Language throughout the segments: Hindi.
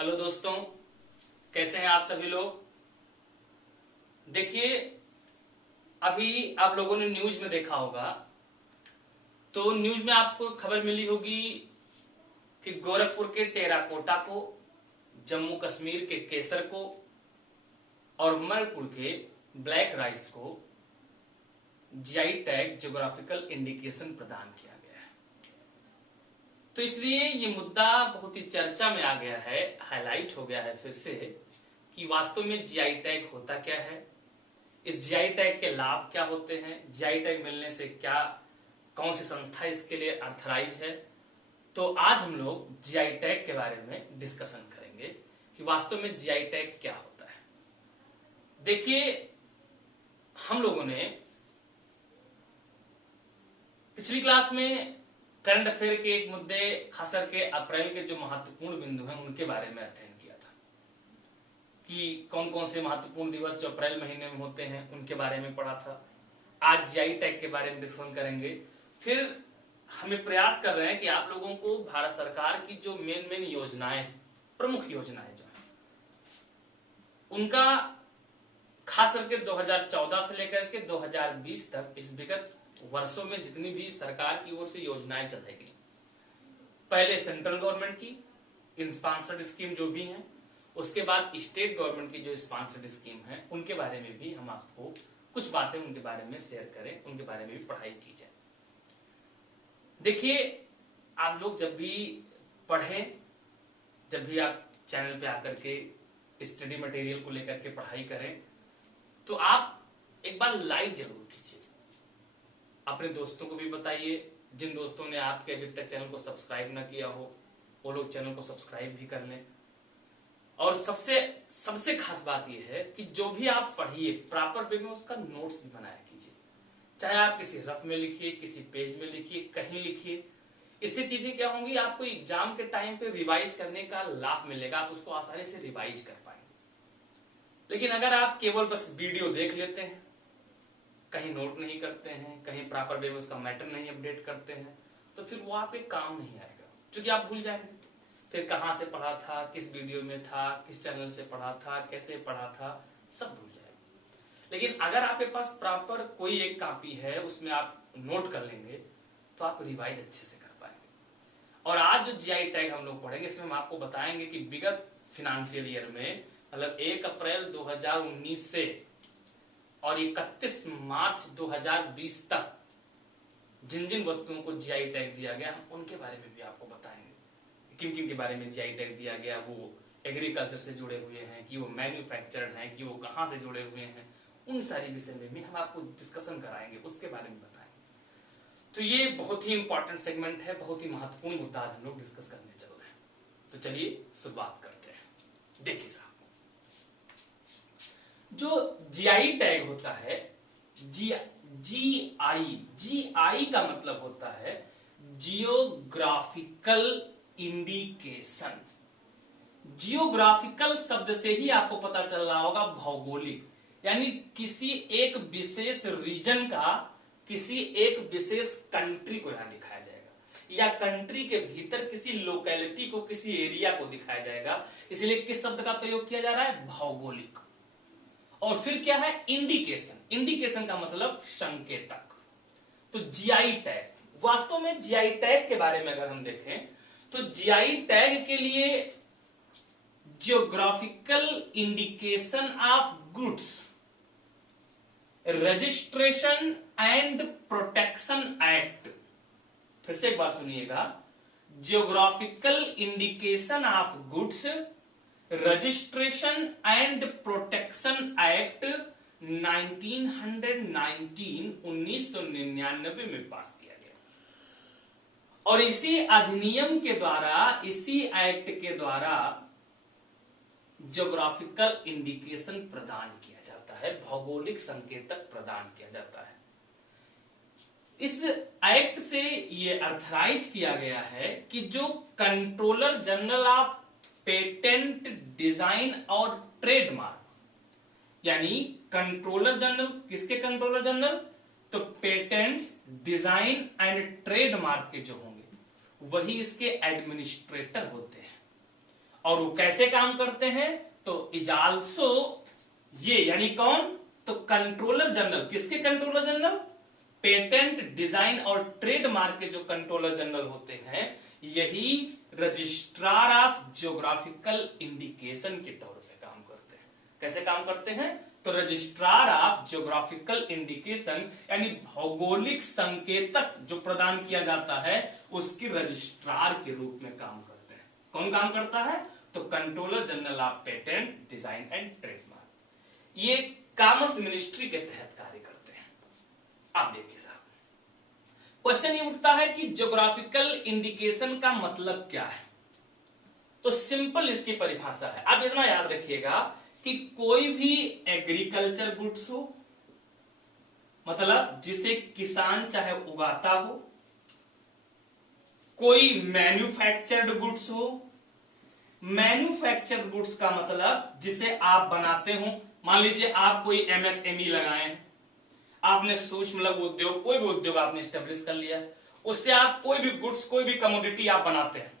हेलो दोस्तों, कैसे हैं आप सभी लोग। देखिए, अभी आप लोगों ने न्यूज में देखा होगा, तो न्यूज में आपको खबर मिली होगी कि गोरखपुर के टेराकोटा को, जम्मू कश्मीर के केसर को और मणिपुर के ब्लैक राइस को जीआई टैग ज्योग्राफिकल इंडिकेशन प्रदान किया गया है। तो इसलिए ये मुद्दा बहुत ही चर्चा में आ गया है, हाईलाइट हो गया है फिर से कि वास्तव में जीआई टैग होता क्या है, इस जीआई टैग के लाभ क्या होते हैं, जीआई टैग मिलने से क्या, कौन सी संस्था इसके लिए ऑथराइज है। तो आज हम लोग जीआई टैग के बारे में डिस्कशन करेंगे कि वास्तव में जीआई टैग क्या होता है। देखिए, हम लोगों ने पिछली क्लास में करंट अफेयर के एक मुद्दे, खास करके अप्रैल के जो महत्वपूर्ण बिंदु हैं उनके बारे में अध्ययन किया था कि कौन कौन से महत्वपूर्ण दिवस जो अप्रैल महीने में होते हैं उनके बारे में पढ़ा था। आज जीआई टैग के बारे में डिस्कशन करेंगे। फिर हमें प्रयास कर रहे हैं कि आप लोगों को भारत सरकार की जो मेन योजनाएं, प्रमुख योजनाएं जो है उनका, खास करके 2014 से लेकर के 2020 तक, इस विगत वर्षों में जितनी भी सरकार की ओर से योजनाएं चलाई गई, पहले सेंट्रल गवर्नमेंट की स्पॉन्सर्ड स्कीम जो भी हैं, उसके बाद स्टेट गवर्नमेंट की जो स्पॉन्सर्ड स्कीम है उनके बारे में भी हम आपको कुछ बातें उनके बारे में शेयर करें, उनके बारे में भी पढ़ाई की जाए। देखिए, आप लोग जब भी पढ़ें, जब भी आप चैनल पे आकर के स्टडी मटेरियल को लेकर के पढ़ाई करें, तो आप एक बार लाइक जरूर कीजिए, अपने दोस्तों को भी बताइए। जिन दोस्तों ने आपके अभी तक चैनल को सब्सक्राइब ना किया हो वो लोग चैनल को सब्सक्राइब भी कर लें। और सबसे खास बात यह है कि जो भी आप पढ़िए प्रॉपर वे में उसका नोट्स भी बनाया कीजिए, चाहे आप किसी रफ में लिखिए, किसी पेज में लिखिए, कहीं लिखिए। इससे चीजें क्या होंगी, आपको एग्जाम के टाइम पे रिवाइज करने का लाभ मिलेगा, आप उसको आसानी से रिवाइज कर पाएंगे। लेकिन अगर आप केवल बस वीडियो देख लेते हैं, कहीं नोट नहीं करते हैं, कहीं प्रॉपर वे में उसका मैटर नहीं अपडेट करते हैं, तो फिर वो आपके काम नहीं आएगा, क्योंकि आप भूल जाएंगे फिर कहां से पढ़ा था, किस वीडियो में था, किस चैनल से पढ़ा था, कैसे पढ़ा था, सब भूल जाएगा। लेकिन अगर आपके पास प्रॉपर कोई एक कॉपी है, उसमें आप नोट कर लेंगे, तो आप रिवाइज अच्छे से कर पाएंगे। और आज जो जीआई टैग हम लोग पढ़ेंगे, इसमें हम आपको बताएंगे कि विगत फिनेंशियल ईयर में, मतलब 1 अप्रैल 2019 से और 31 मार्च 2020 तक जिन जिन वस्तुओं को जीआई टैग दिया गया, हम उनके बारे में भी आपको बताएंगे। किन किन के बारे में जीआई टैग दिया गया, वो एग्रीकल्चर से जुड़े हुए हैं कि वो मैन्युफैक्चर्ड हैं कि वो कहां से जुड़े हुए हैं, उन सारी विषय में भी हम आपको डिस्कशन कराएंगे, उसके बारे में बताएंगे। तो ये बहुत ही इंपॉर्टेंट सेगमेंट है, बहुत ही महत्वपूर्ण मुद्दा आज हम लोग डिस्कस करने चल रहे हैं। तो चलिए शुरुआत करते हैं। देखिए साहब, जो जीआई टैग होता है, जीआई का मतलब होता है जियोग्राफिकल इंडिकेशन। जियोग्राफिकल शब्द से ही आपको पता चल रहा होगा भौगोलिक, यानी किसी एक विशेष रीजन का, किसी एक विशेष कंट्री को यहां दिखाया जाएगा, या कंट्री के भीतर किसी लोकेलिटी को, किसी एरिया को दिखाया जाएगा। इसलिए किस शब्द का प्रयोग किया जा रहा है, भौगोलिक। और फिर क्या है, इंडिकेशन। इंडिकेशन का मतलब संकेतक। तो जीआई टैग, वास्तव में जीआई टैग के बारे में अगर हम देखें तो जीआई टैग के लिए geographical indication of goods registration and protection act, फिर से एक बार सुनिएगा, geographical indication of goods registration and protection act 1999 में पास किया गया। और इसी अधिनियम के द्वारा, इसी एक्ट के द्वारा ज्योग्राफिकल इंडिकेशन प्रदान किया जाता है, भौगोलिक संकेतक प्रदान किया जाता है। इस एक्ट से यह अर्थराइज किया गया है कि जो controller general of patent, design और ट्रेडमार्क, यानी कंट्रोलर जनरल, किसके कंट्रोलर जनरल, तो पेटेंट्स, डिजाइन एंड ट्रेडमार्क के जो होंगे वही इसके एडमिनिस्ट्रेटर होते हैं। और वो कैसे काम करते हैं, तो इज आल्सो, ये यानी कौन, तो कंट्रोलर जनरल, किसके कंट्रोलर जनरल, पेटेंट, डिजाइन और ट्रेडमार्क के जो कंट्रोलर जनरल होते हैं, यही रजिस्ट्रार ऑफ ज्योग्राफिकल इंडिकेशन के तौर पे काम करते हैं। कैसे काम करते हैं, तो रजिस्ट्रार ऑफ ज्योग्राफिकल इंडिकेशन यानी भौगोलिक संकेतक जो प्रदान किया जाता है उसकी रजिस्ट्रार के रूप में काम करते हैं। कौन काम करता है, तो controller general of patent, design and trademark. ये कॉमर्स मिनिस्ट्री के तहत कार्य करते हैं। आप देखिए साहब, क्वेश्चन ये उठता है कि ज्योग्राफिकल इंडिकेशन का मतलब क्या है। तो सिंपल इसकी परिभाषा है, आप इतना याद रखिएगा कि कोई भी एग्रीकल्चर गुड्स हो, मतलब जिसे किसान चाहे उगाता हो, कोई मैन्युफैक्चर्ड गुड्स हो, मैन्युफैक्चर्ड गुड्स का मतलब जिसे आप बनाते हो, मान लीजिए आप कोई एमएसएमई लगाए हैं, आपने सूक्ष्म लघु उद्योग, कोई भी उद्योग आपने स्टेब्लिश कर लिया, उससे आप कोई भी गुड्स, कोई भी कमोडिटी आप बनाते हैं,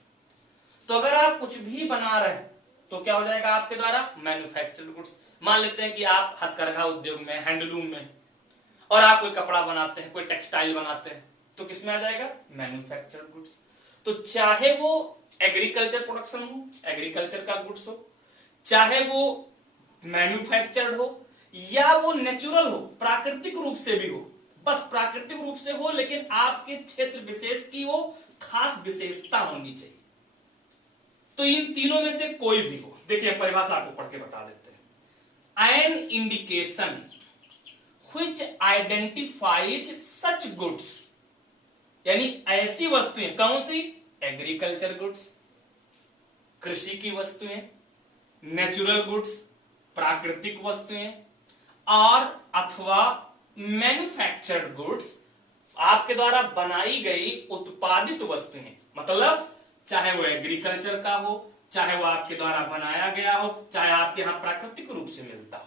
तो अगर आप कुछ भी बना रहे हैं तो क्या हो जाएगा आपके द्वारा, मैन्युफैक्चर्ड गुड्स। मान लेते हैं कि आप हथकरघा उद्योग में, हैंडलूम में, और आप कोई कपड़ा बनाते हैं, कोई टेक्सटाइल बनाते हैं, तो किसमें आ जाएगा, मैन्युफैक्चर्ड गुड्स। तो चाहे वो एग्रीकल्चर प्रोडक्शन हो, एग्रीकल्चर का गुड्स हो, चाहे वो मैन्युफैक्चर्ड हो, या वो नेचुरल हो, प्राकृतिक रूप से भी हो, बस प्राकृतिक रूप से हो लेकिन आपके क्षेत्र विशेष की वो खास विशेषता होनी चाहिए। तो इन तीनों में से कोई भी हो। देखिए परिभाषा आपको पढ़ के बता देते हैं। An indication which identifies such goods, यानी ऐसी वस्तुएं, कौन सी, एग्रीकल्चर गुड्स, कृषि की वस्तुएं, नेचुरल गुड्स, प्राकृतिक वस्तुएं, और अथवा मैन्युफैक्चर्ड गुड्स, आपके द्वारा बनाई गई उत्पादित वस्तुएं, मतलब चाहे वो एग्रीकल्चर का हो, चाहे वो आपके द्वारा बनाया गया हो, चाहे आपके यहां प्राकृतिक रूप से मिलता हो।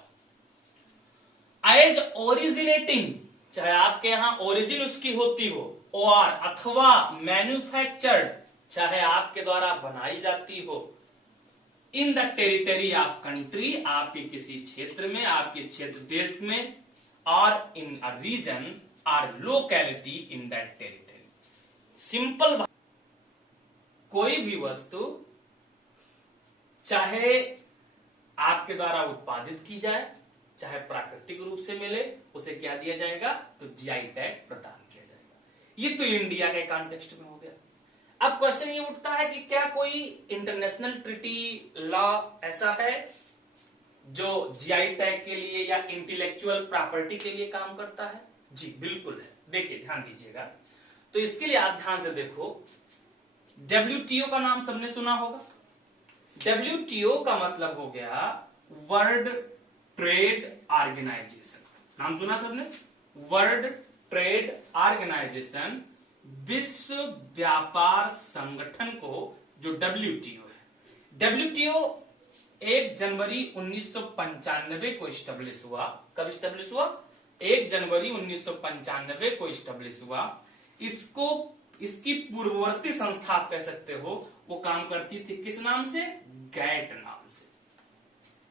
एज ओरिजिनेटिंग, चाहे आपके यहां ओरिजिन उसकी होती हो, और अथवा मैन्युफैक्चर्ड, चाहे आपके द्वारा बनाई जाती हो, in the territory of country, आपके किसी क्षेत्र में, आपके क्षेत्र देश में, और इन अ रीजन और locality in that territory. Simple, कोई भी वस्तु चाहे आपके द्वारा उत्पादित की जाए, चाहे प्राकृतिक रूप से मिले, उसे क्या दिया जाएगा, तो जीआई टैग प्रदान किया जाएगा। ये तो इंडिया के कॉन्टेक्स्ट में हो गया। अब क्वेश्चन ये उठता है कि क्या कोई इंटरनेशनल ट्रीटी लॉ ऐसा है जो जीआई टैग के लिए या इंटेलेक्चुअल प्रॉपर्टी के लिए काम करता है? जी बिल्कुल है। देखिए ध्यान दीजिएगा, तो इसके लिए आप ध्यान से देखो, डब्ल्यूटीओ का नाम सबने सुना होगा। डब्ल्यूटीओ का मतलब हो गया वर्ल्ड ट्रेड ऑर्गेनाइजेशन, नाम सुना सबने, वर्ल्ड ट्रेड ऑर्गेनाइजेशन, विश्व व्यापार संगठन को जो डब्ल्यूटीओ है। डब्ल्यूटीओ 1 जनवरी 1995 को स्टेब्लिश हुआ। कब स्टेब्लिश हुआ? 1 जनवरी 1995 को स्टेब्लिश हुआ। इसकी पूर्ववर्ती संस्था आप कह सकते हो, वो काम करती थी किस नाम से? गैट नाम से,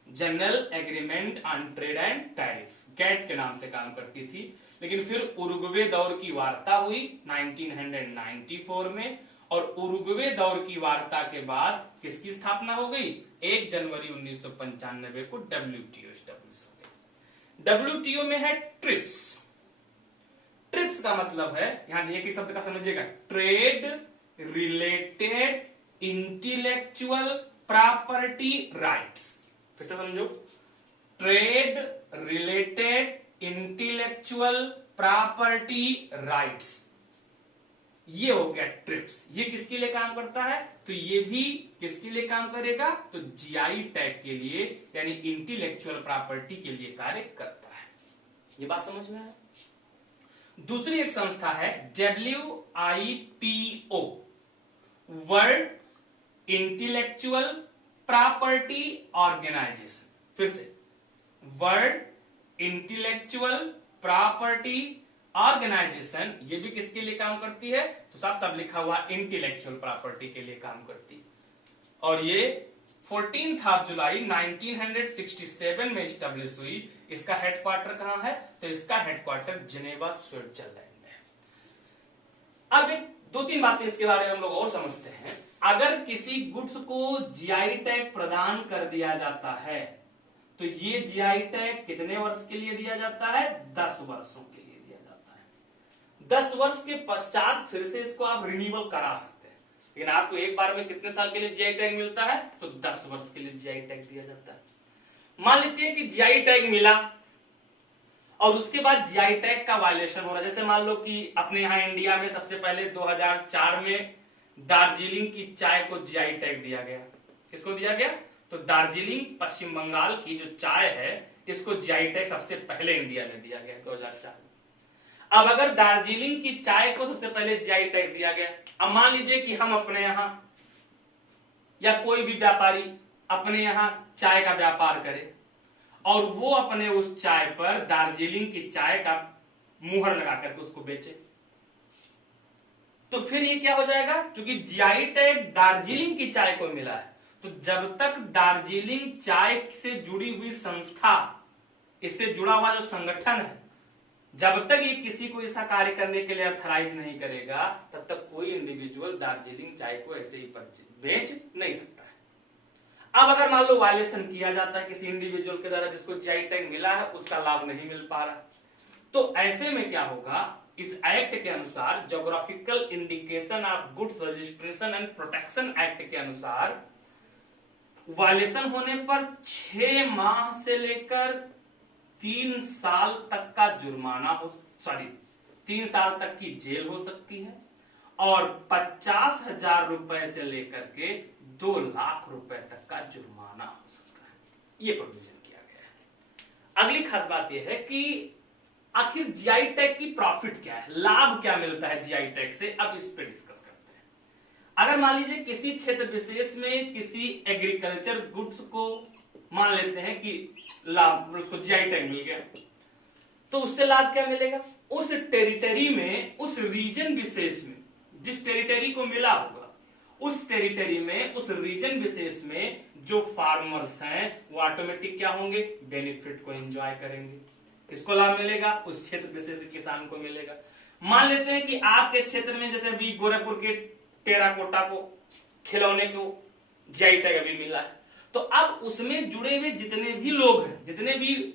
general agreement on trade and tariff, GATT के नाम से काम करती थी। लेकिन फिर उरुग्वे दौर की वार्ता हुई 1994 में, और उरुग्वे दौर की वार्ता के बाद किसकी स्थापना हो गई? 1 जनवरी 1995 को डब्ल्यूटीओ स्टेब्लिश हो गई। डब्ल्यूटीओ में है ट्रिप्स। ट्रिप्स का मतलब है, यहां एक एक शब्द का समझिएगा, trade related intellectual property rights. फिर से समझो, trade related intellectual property rights, ये हो गया ट्रिप्स। ये किसके लिए काम करता है? तो ये भी किसके लिए काम करेगा? तो जीआई टैग के लिए, यानी इंटेलेक्चुअल प्रॉपर्टी के लिए कार्य करता है। ये बात समझ में आया? दूसरी एक संस्था है WIPO, world intellectual property organization. फिर से, वर्ल्ड इंटेलेक्चुअल प्रॉपर्टी ऑर्गेनाइजेशन, ये भी किसके लिए काम करती है? तो साफ साफ लिखा हुआ इंटेलेक्चुअल प्रॉपर्टी के लिए काम करती है। और ये 14th ऑफ जुलाई 1967 में स्टैब्लिश हुई। इसका हेडक्वार्टर कहां है? तो इसका हेडक्वार्टर जिनेवा स्विट्जरलैंड में। अब एक दो तीन बातें इसके बारे में हम लोग और समझते हैं। अगर किसी गुड्स को जीआई टैग प्रदान कर दिया जाता है तो ये जीआई टैग कितने वर्ष के लिए दिया जाता है? 10 वर्षों के लिए दिया जाता है। 10 वर्ष के पश्चात फिर से इसको आप रिन्यूअल करा सकते हैं, लेकिन आपको एक बार में कितने साल के लिए जीआई टैग मिलता है? तो 10 वर्ष के लिए जीआई टैग दिया जाता है। मान लेते हैं कि जीआई टैग मिला और उसके बाद जीआई टैग का वायलेशन हो रहा है। जैसे मान लो कि अपने यहाँ इंडिया में सबसे पहले 2004 में दार्जिलिंग की चाय को जीआई टैग दिया गया। किसको दिया गया? तो दार्जिलिंग पश्चिम बंगाल की जो चाय है इसको जीआई टैग सबसे पहले इंडिया में दिया गया 2004 में। अब अगर दार्जिलिंग की चाय को सबसे पहले जीआई टैग दिया गया, अब मान लीजिए कि हम अपने यहां या कोई भी व्यापारी अपने यहां चाय का व्यापार करे और वो अपने उस चाय पर दार्जिलिंग की चाय का मुहर लगा करके उसको बेचे, तो फिर ये क्या हो जाएगा? क्योंकि जीआई टैग दार्जिलिंग की चाय को मिला है, तो जब तक दार्जिलिंग चाय से जुड़ी हुई संस्था, इससे जुड़ा हुआ जो संगठन है, जब तक ये किसी को ऐसा कार्य करने के लिए ऑथराइज नहीं करेगा तब तक कोई इंडिविजुअल दार्जिलिंग चाय को ऐसे ही बेच नहीं सकता है। अब अगर मान लो वायलेशन किया जाता है किसी इंडिविजुअल के द्वारा, जिसको जीआई टैग मिला है उसका लाभ नहीं मिल पा रहा, तो ऐसे में क्या होगा? इस एक्ट के अनुसार, geographical indication of goods registration and protection act के अनुसार, वायलेशन होने पर 6 माह से लेकर 3 साल तक का जुर्माना हो, 3 साल तक की जेल हो सकती है और 50,000 रुपए से लेकर के 2 लाख रुपए तक का जुर्माना हो सकता है। ये प्रोविजन किया गया है। अगली खास बात यह है कि आखिर जीआई टैग की प्रॉफिट क्या है, लाभ क्या मिलता है जीआई टैग से? अब इस पे डिस्कस करते हैं। अगर मान लीजिए किसी क्षेत्र विशेष में किसी एग्रीकल्चर गुड्स को मान लेते हैं कि लाभ, उसको जीआई टैग मिल गया, तो उससे लाभ क्या मिलेगा? उस टेरिटरी में, उस रीजन विशेष में, जिस टेरिटरी को मिला होगा उस टेरिटरी में, उस रीजन विशेष में जो फार्मर्स हैं वो ऑटोमेटिक क्या होंगे? बेनिफिट को एंजॉय करेंगे। किसको लाभ मिलेगा? उस क्षेत्र विशेष के किसान को मिलेगा। मान लेते हैं कि आपके क्षेत्र में जैसे अभी गोरखपुर के टेराकोटा को खिलौने को जीआई टैग अभी मिला है, तो अब उसमें जुड़े हुए जितने भी लोग हैं, जितने भी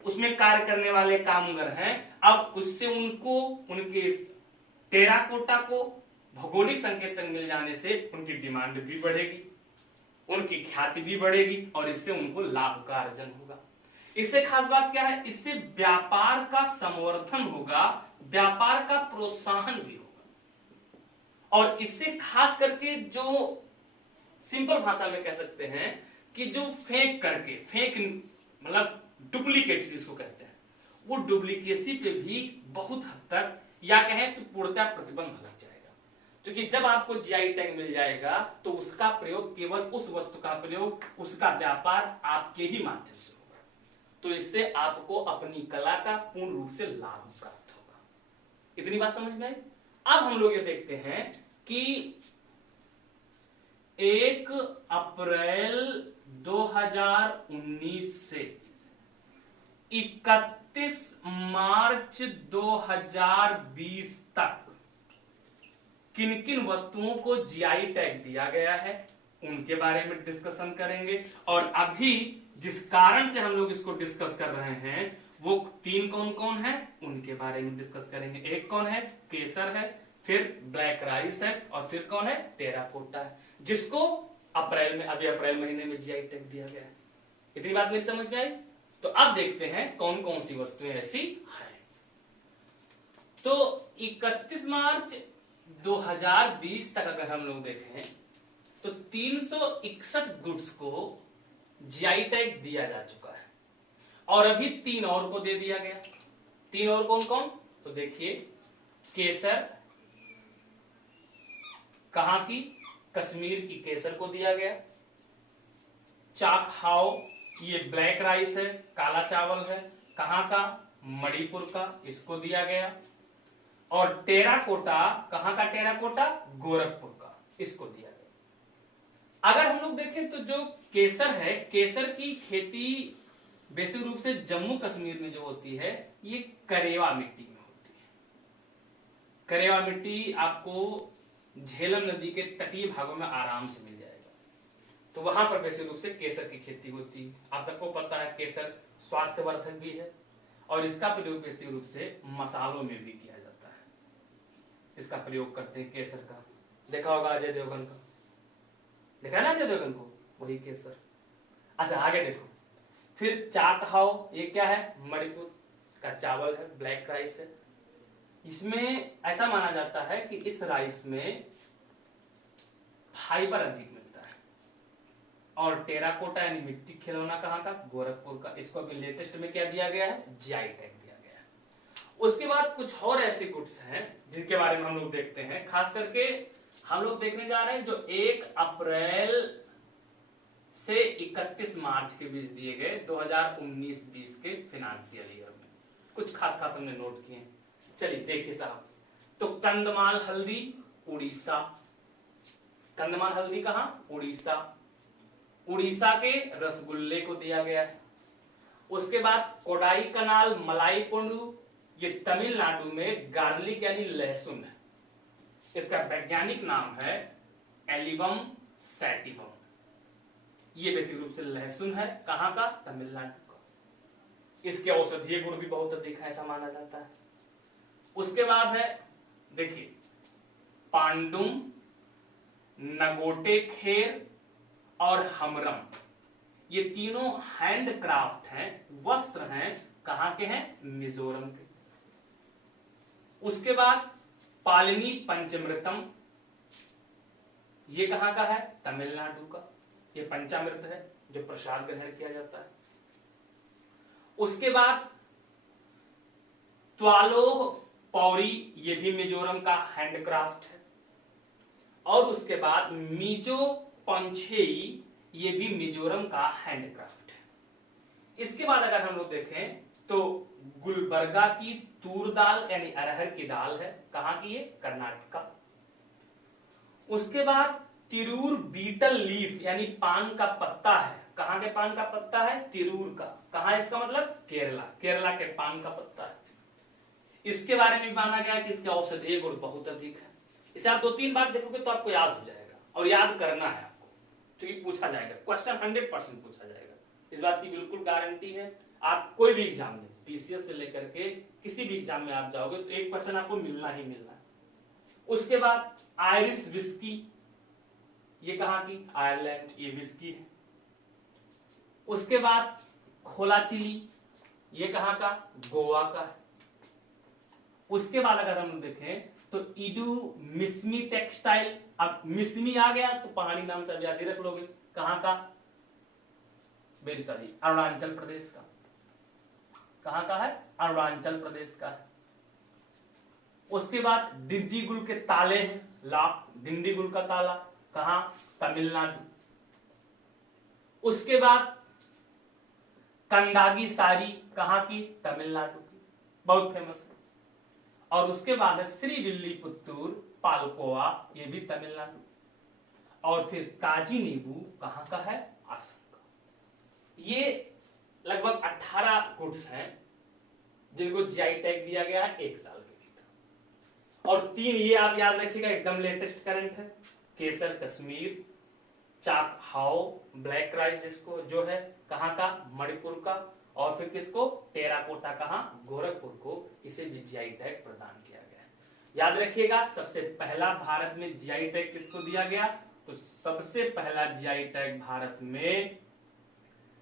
उसमें कार्य करने वाले कामगार हैं, अब उससे उनको, उनके टेराकोटा को भौगोलिक संकेतन मिल जाने से उनकी डिमांड भी बढ़ेगी, उनकी ख्याति भी बढ़ेगी और इससे उनको लाभ का अर्जन होगा। इससे खास बात क्या है? इससे व्यापार का संवर्धन होगा, व्यापार का प्रोत्साहन भी होगा और इससे खास करके जो सिंपल भाषा में कह सकते हैं कि जो फेक करके, फेक मतलब डुप्लीकेट जिसको कहते हैं, वो डुप्लीकेसी पे भी बहुत हद तक या कहें तो पूर्णतः प्रतिबंध लग जाएगा। क्योंकि जब आपको जीआई टैग मिल जाएगा तो उसका प्रयोग केवल उस वस्तु का प्रयोग, उसका व्यापार आपके ही माध्यम से होगा, तो इससे आपको अपनी कला का पूर्ण रूप से लाभ प्राप्त होगा। इतनी बात समझ में आई? अब हम लोग ये देखते हैं कि 1 अप्रैल 2019 से 31 मार्च 2020 तक किन किन वस्तुओं को जीआई टैग दिया गया है उनके बारे में डिस्कशन करेंगे। और अभी जिस कारण से हम लोग इसको डिस्कस कर रहे हैं वो 3 कौन कौन है उनके बारे में डिस्कस करेंगे। एक कौन है? केसर है, फिर ब्लैक राइस है और फिर कौन है? टेराकोटा है, जिसको अप्रैल में, अभी अप्रैल महीने में जीआई टैग दिया गया है। इतनी बात मेरी समझ में आई? तो अब देखते हैं कौन कौन सी वस्तुएं ऐसी हैं। तो 31 मार्च 2020 तक अगर हम लोग देखें तो 361 गुड्स को जीआई टैग दिया जा चुका है और अभी 3 और को दे दिया गया। 3 और कौन कौन? तो देखिए, केसर, कहां की? कश्मीर की केसर को दिया गया। चाकहाओ, ये ब्लैक राइस है, काला चावल है, कहां का? मणिपुर का, इसको दिया गया। और टेराकोटा, कहां का टेराकोटा? गोरखपुर का, इसको दिया गया। अगर हम लोग देखें तो जो केसर है, केसर की खेती बेसिक रूप से जम्मू कश्मीर में जो होती है ये करेवा मिट्टी में होती है। करेवा मिट्टी आपको झेलम नदी के तटीय भागों में आराम से मिल जाएगा, तो वहां पर बेसिक रूप से केसर की खेती होती है। आप सबको पता है केसर स्वास्थ्यवर्धक भी है और इसका प्रयोग बेसिक रूप से मसालों में भी किया जाता है। इसका प्रयोग करते हैं केसर का, देखा होगा अजय देवगन का, देखा है ना अजय देवगन को, वही केसर। अच्छा आगे देखो, फिर चाट हाओ, ये क्या है, मणिपुर का चावल है, ब्लैक राइस है। इसमें ऐसा माना जाता है कि इस राइस में फाइबर अधिक मिलता है। और टेराकोटा यानी मिट्टी खिलौना कहाँ का, गोरखपुर का। इसको अभी लेटेस्ट में क्या दिया गया है, जीआई टैग दिया गया है। उसके बाद कुछ और ऐसे गुड्स हैं जिनके बारे में हम लोग देखते हैं, खास करके हम लोग देखने जा रहे हैं जो 1 अप्रैल से 31 मार्च के बीच दिए गए 2019-20 के फाइनेंशियल ईयर में कुछ खास हमने नोट किए। चलिए देखिए साहब, तो कंदमाल हल्दी उड़ीसा, कंदमाल हल्दी कहां, उड़ीसा। उड़ीसा के रसगुल्ले को दिया गया है। उसके बाद कोडाई कनाल मलाई पुंडू, ये तमिलनाडु में गार्लिक यानी लहसुन है। इसका वैज्ञानिक नाम है एलिवम सैटिवम। ये बेसिक रूप से लहसुन है, कहां का, तमिलनाडु का। इसके औषधीय गुण भी बहुत अधिक है ऐसा माना जाता है। उसके बाद है देखिए पांडुम, नगोटे खेर और हमरम, ये तीनों हैंडक्राफ्ट हैं, वस्त्र हैं, कहां के हैं, मिजोरम के। उसके बाद पालिनी पंचमृतम, ये कहां का है, तमिलनाडु का। ये पंचामृत है जो प्रसाद ग्रहण किया जाता है। उसके बाद त्वालोह पौरी, ये भी मिजोरम का हैंडक्राफ्ट है। और उसके बाद मिजो पंछेई, ये भी मिजोरम का हैंडक्राफ्ट है। इसके बाद अगर हम लोग देखें तो गुलबर्गा की तूर दाल यानी अरहर की दाल है, कहां की, ये कर्नाटक का। उसके बाद तिरूर बीटल लीफ यानी पान का पत्ता है, कहां के पान का पत्ता है, तिरूर का। कहां है इसका मतलब, केरला, केरला के पान का पत्ता है। इसके बारे में माना गया कि इसके औषधीय गुण बहुत अधिक है। इसे आप 2-3 बार देखोगे तो आपको याद हो जाएगा, और याद करना है आपको, क्योंकि पूछा जाएगा, क्वेश्चन 100% पूछा जाएगा, इस बात की बिल्कुल गारंटी है। आप कोई भी एग्जाम में, पीसीएस से लेकर के किसी भी एग्जाम में आप जाओगे तो 1% आपको मिलना ही मिलना है। उसके बाद आयरिश विस्की, ये कहां की, आयरलैंड, ये विस्की है। उसके बाद खोला चिली, ये कहां का, गोवा का है। उसके बाद अगर हम देखें तो इडू मिस्मी टेक्सटाइल, अब मिस्मी आ गया तो पहाड़ी नाम से याद ही रख लोगे, कहां का, वेरी सॉरी, अरुणाचल प्रदेश का। कहां का है, अरुणाचल प्रदेश का है। उसके बाद डिंडीगुल के ताले हैं, लाख, डिंडीगुल का ताला, कहां, तमिलनाडु। उसके बाद कंदागी साड़ी, कहां की, तमिलनाडु की, बहुत फेमस है। और उसके बाद है श्रीविल्लीपुत्तूर पालकोवा, ये भी तमिलनाडु। और फिर काजी नींबू कहां का है, असम का। ये लगभग 18 गुड्स हैं जिनको जीआई टैग दिया गया है 1 साल के भीतर। और 3 ये आप याद रखिएगा, एकदम लेटेस्ट करंट है, केसर कश्मीर, चाक हाओ ब्लैक राइस जिसको जो है कहां का, मणिपुर का। और फिर किसको, टेराकोटा कहां, गोरखपुर को। इसे भी जीआई टैग प्रदान किया गया है। याद रखिएगा, सबसे पहला भारत में जीआई टैग किसको दिया गया, तो सबसे पहला जीआई टैग भारत में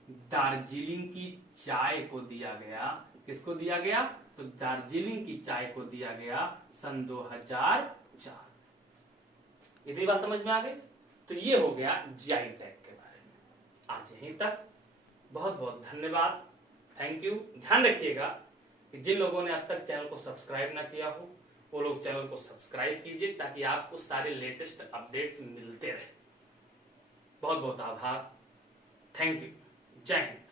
दार्जिलिंग की चाय को दिया गया। किसको दिया गया, तो दार्जिलिंग की चाय को दिया गया सन 2004। इतनी बात समझ में आ गई। तो ये हो गया जीआई टैग के बारे में। आज यहीं तक, बहुत बहुत धन्यवाद, थैंक यू। ध्यान रखिएगा कि जिन लोगों ने अब तक चैनल को सब्सक्राइब ना किया हो वो लोग चैनल को सब्सक्राइब कीजिए ताकि आपको सारे लेटेस्ट अपडेट्स मिलते रहे। बहुत बहुत आभार, थैंक यू, जय हिंद।